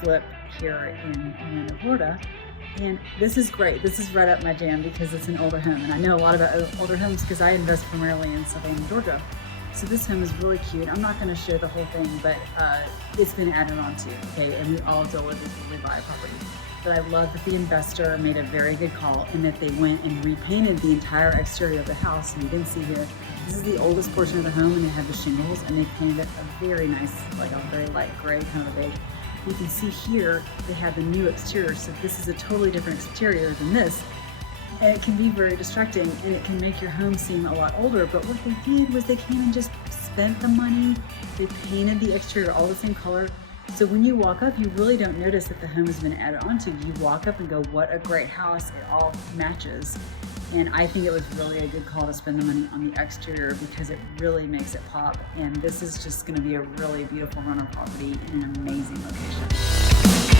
flip here in Orlando, Florida. And this is great. This is right up my jam because it's an older home. And I know a lot about older homes because I invest primarily in Savannah, Georgia. So this home is really cute. I'm not going to show the whole thing, but it's been added on to, okay? And we all deal with it when we buy a property. But I love that the investor made a very good call and that they went and repainted the entire exterior of the house. And you can see here, this is the oldest portion of the home and they have the shingles and they painted it a very nice, like a very light gray, kind of a beige. You can see here, they have the new exterior. So this is a totally different exterior than this. And it can be very distracting and it can make your home seem a lot older. But what they did was they came and just spent the money. They painted the exterior all the same color. So when you walk up, you really don't notice that the home has been added onto. You walk up and go, what a great house. It all matches. And I think it was really a good call to spend the money on the exterior because it really makes it pop. And this is just going to be a really beautiful rental property in an amazing location.